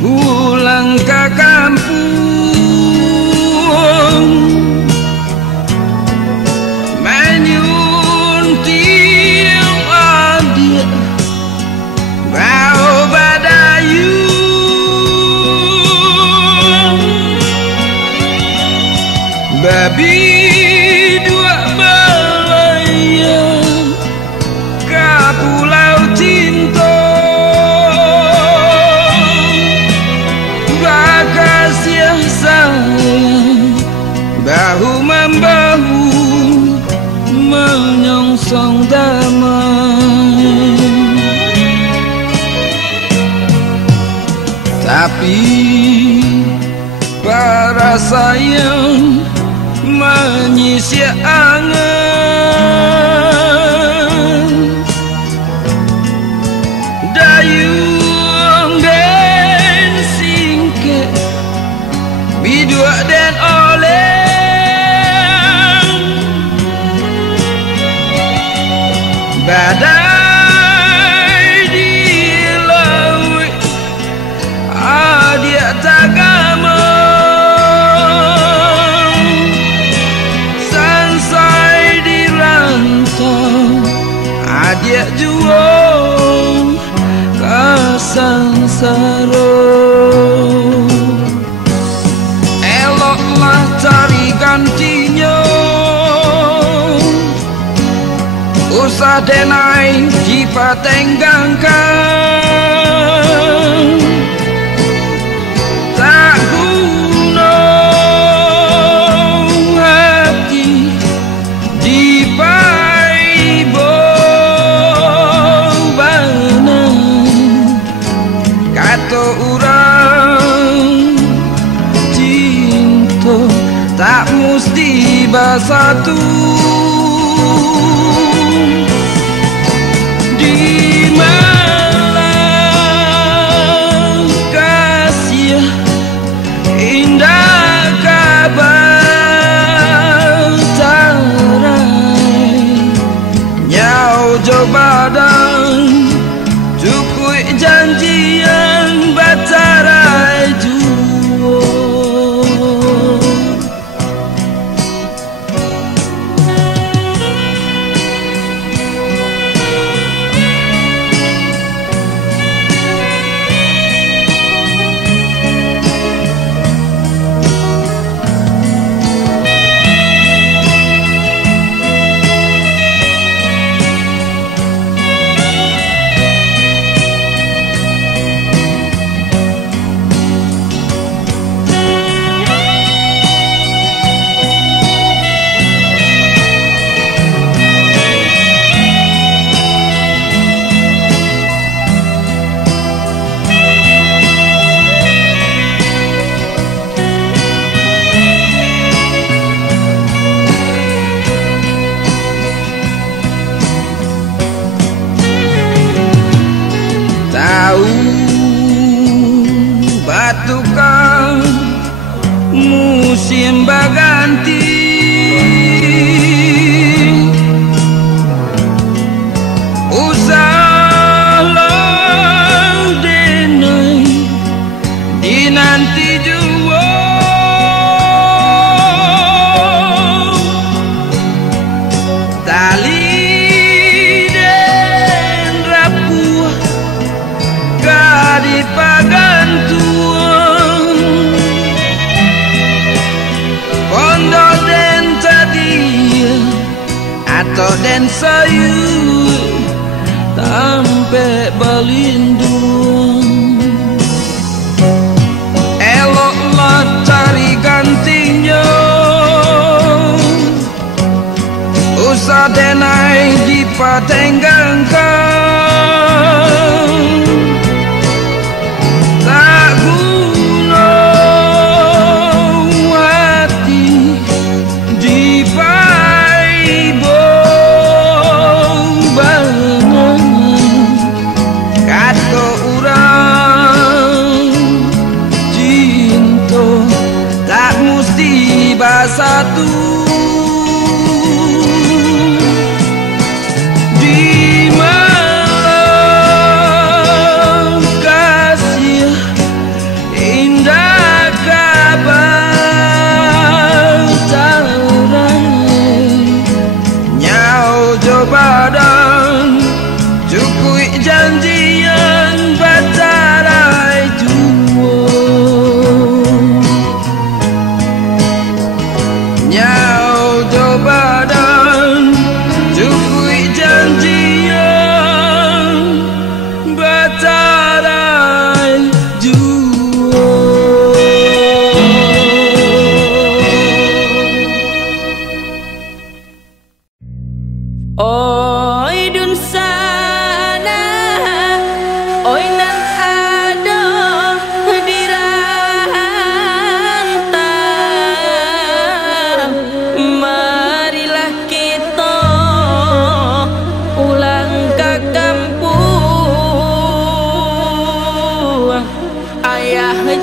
pulang ke kampung, menyunting adik bau badayu. Babi dua belayar ke pulau Cinta, bakasnya sayang bahu membahu menyongsong damai. Tapi para sayang menyisir angan, dayung dan singket bidua dan oleh badai di laut adia tagama. Adik juang kasangsara, eloklah cari gantinya, usah denai dipatenggangkan. Tak guna hati orang cinta tak mesti bersatu. Di malam kasih indah kabar tarai, nyau jo badan cukui janjian batarai juo. Tahu batukan musim berganti, usahlah denai dinanti jua. Tali di pagantuan pondok dan tadi atau dan sayur sampai balindung, eloklah cari gantinya, usah denai dipatenggangkan. Tak guna hati dipaibong bangan, kata orang cinta tak mesti bersatu. Di mana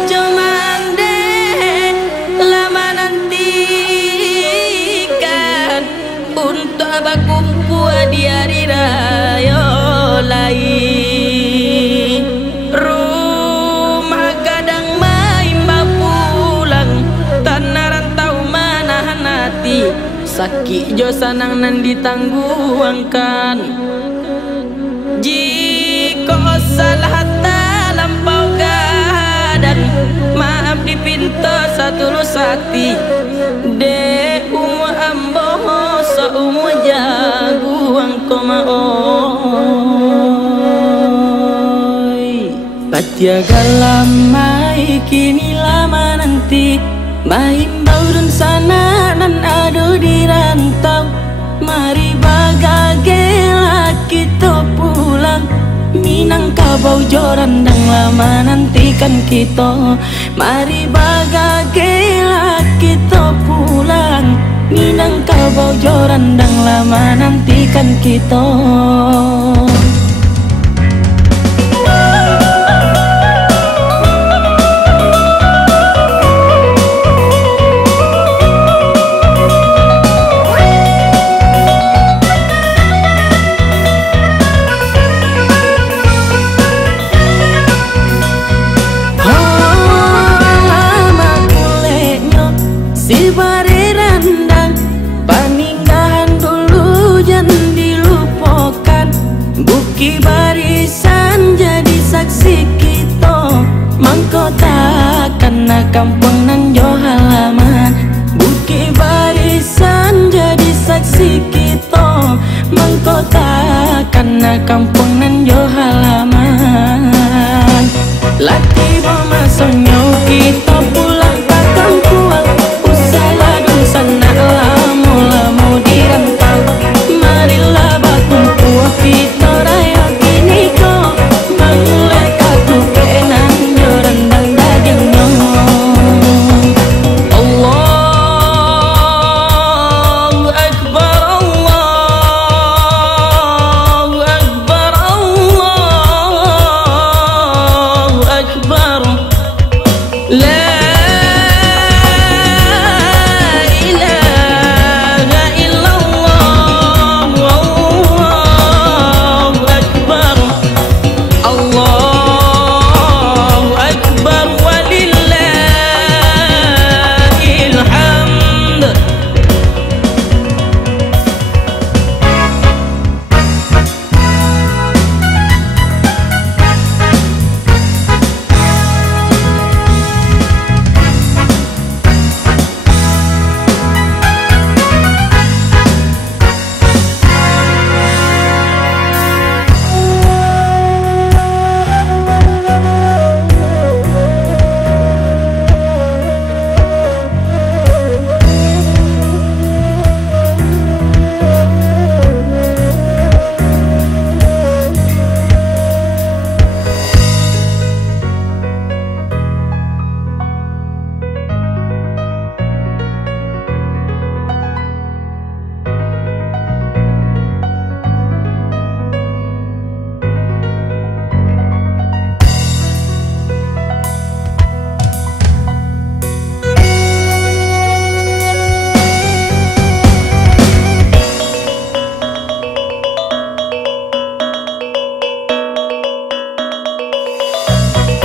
cuman deh lama nantikan untuk abah kumpul di hari raya lain. Rumah kadang main pulang tanah rantau manahan hati, sakit jo sanang nan ditangguhkan. Jika salah lampau gadan, maaf dipinta satu hati. Dek umur amboh seumur jaguang komaoi. Patiaga lama kini lama nanti, main baurun sana dan adu di rantau. Mari bagagela kita pulang, Minangkabau joran dan lama nantikan kita. Mari bagagela kita pulang, Minangkabau joran dan lama nantikan kita. Si bari rendang paninggahan dulu jangan dilupakan. Buki barisan jadi saksi kita, mangkota karena kampung nan jo halaman. Buki barisan jadi saksi kita, mangkota karena kampung nan jo halaman. Lati masonyo kita pulang ke kampung, sana lamu dirantau. Marilah berkumpul kita raya kini kau, mangulai katu kenan joran dan dagingnya. Allahu Akbar, Allahu Akbar, Allahu Akbar. La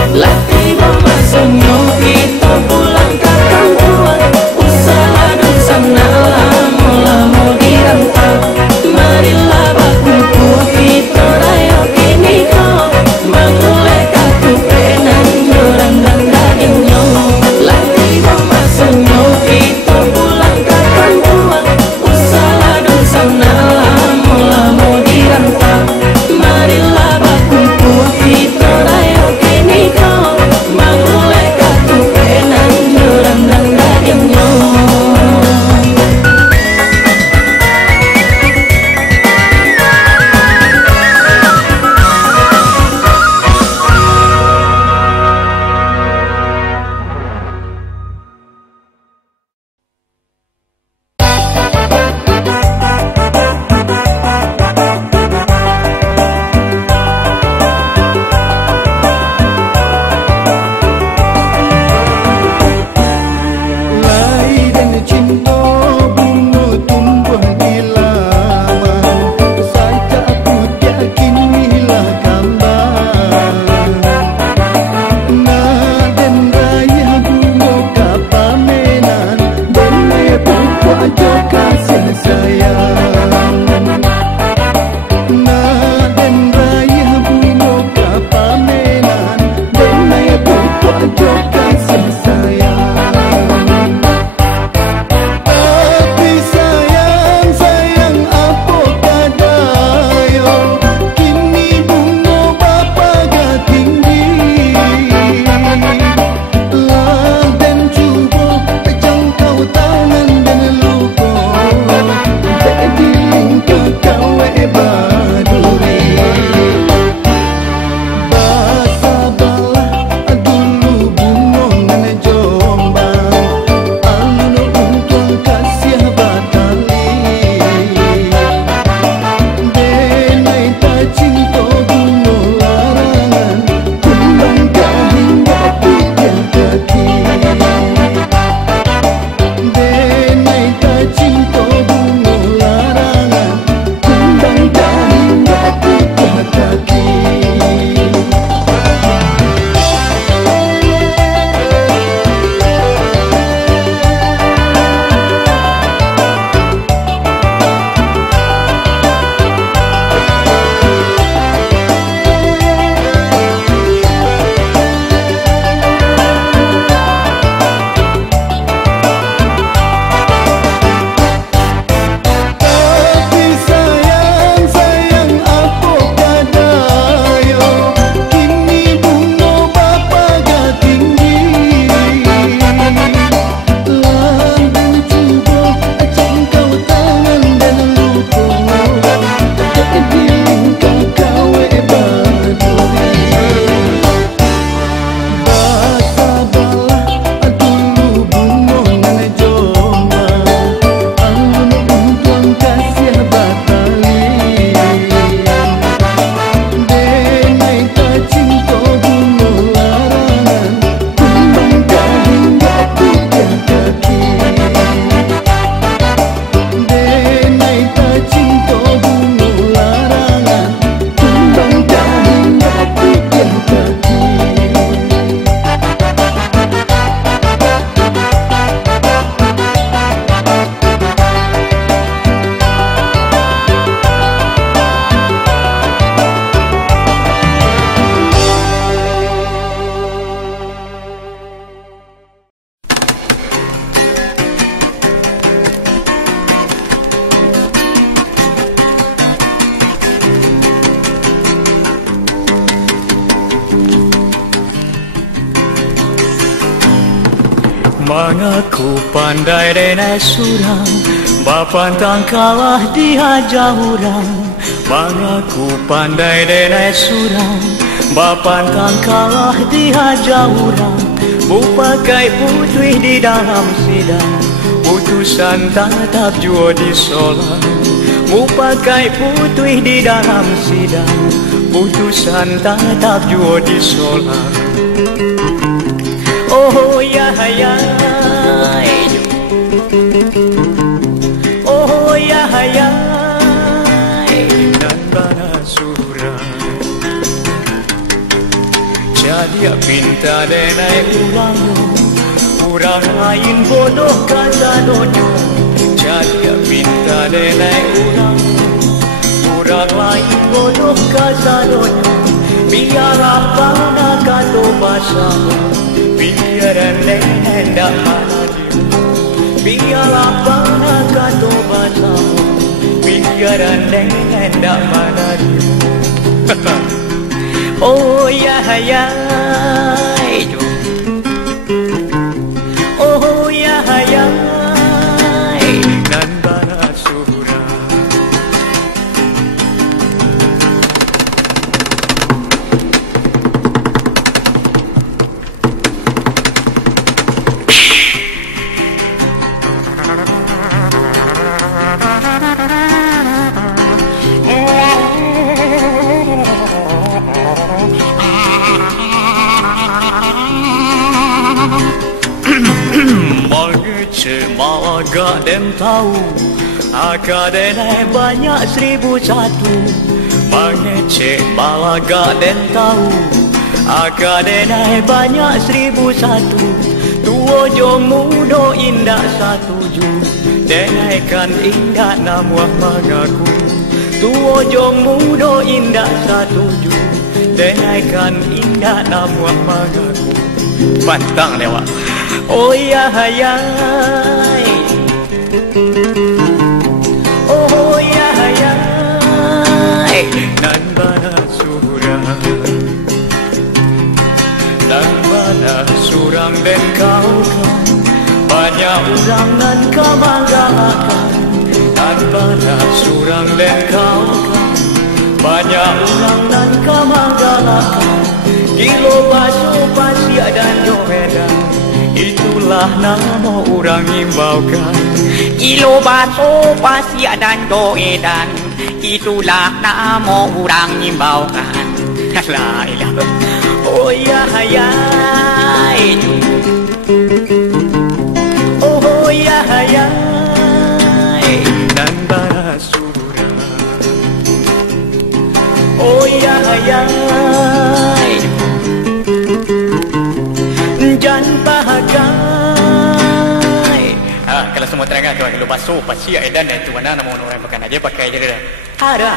Lati masonyo kita pulang ke kampung, usaha dan sana lamu dirantau. Marilah berkumpul kita raya kini kau, mangulai katu kenan joran dan dagingnya. Lati masonyo kita pulang ke kampung, usaha dan sana lamu dirantau. Marilah berkumpul kita raya kini kau, mangulai katu kenan joran dan dagingnya. Mengaku pandai denai surang, bapantang kalah dihajar orang. Mengaku pandai denai surang, bapantang kalah dihajar orang. Bupakai putih di dalam sidang, putusan tatap jua disolang. Bupakai putih di dalam sidang, putusan tatap jua disolang. Oh ya ya, oh ya ya, dan banasuran. Jadi pinta denai urang, urang lain bodoh kata dodo. Jadi pinta denai urang, urang lain bodoh kata dodo. Biar apa nak kata bahasa, biar hendak mana dia. Biar apa nak kata bahasa, biar hendak mana dia. Oh ya ya, oh ya ya, nan banasura. Malaga dem tahu, akadenai banyak 1001. Mengecek malaga dem tahu, akadenai banyak 1001. Tua jo muda indah satuju, denaikan indah namuah mengaku. Tua jo muda indah satuju, denaikan indah namuah mengaku. Pantang lewat. Oh ya ya, oh ya ya, nan banasuran, nan banasuran dan kau kan banyak orang nan kau banggakan. Nan banasuran dan kau kan banyak orang nan kau banggakan. Kilo basuh pasir dan domedan, itulah nama orang imbaukan. Kilo baso pasir dan doedan, itulah nama orang imbaukan. La ilaha. Oh ya ya, oh ya ya, dan banasura. Oh ya ya, jangan pakai. Kalau semua terangkan kalau basuh pasir edan itu mana nama orang pakai aja pakai aja dah. Ada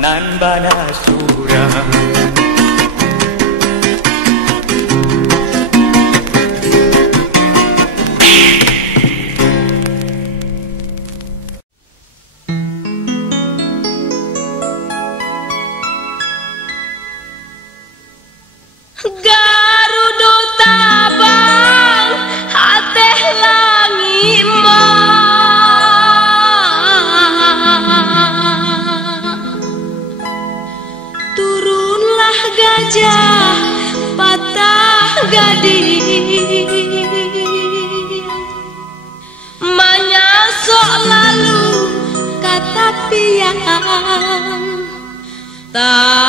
nan banasura. Garuda tabang hateh langit turunlah gajah patah gading menyosok lalu kata piang tak